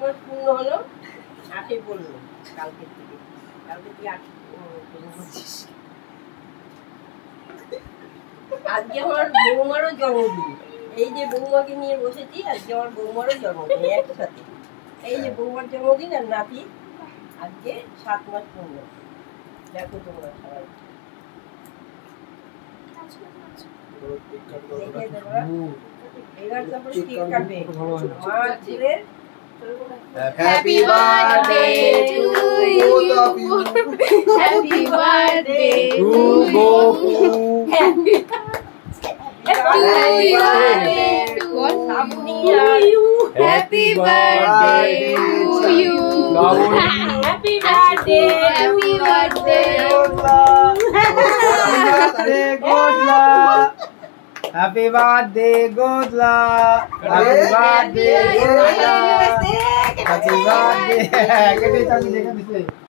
মাস পূর্ণ হলো, 8-এ পড়লো কালকে থেকে 8 পূর্ণ হচ্ছিস। আজকে আমার বৌমারও জন্মদিন। এই যে বৌমাকে নিয়ে বসেছি, আজকে আমার বৌমারও জন্মদিন একসাথে। এই যে বৌমার জন্মদিন আর নাতি আজকে 7 মাস পূর্ণ। দেখো তোমরা সবাই দেখে তোমরা এবার তারপরে কেক কাটবে। মা ছেলে Happy birthday to you. Happy birthday to you. Happy birthday to you. Happy birthday to you. Happy birthday. Happy birthday. Happy birthday, good luck. Happy birthday, good luck. Happy birthday.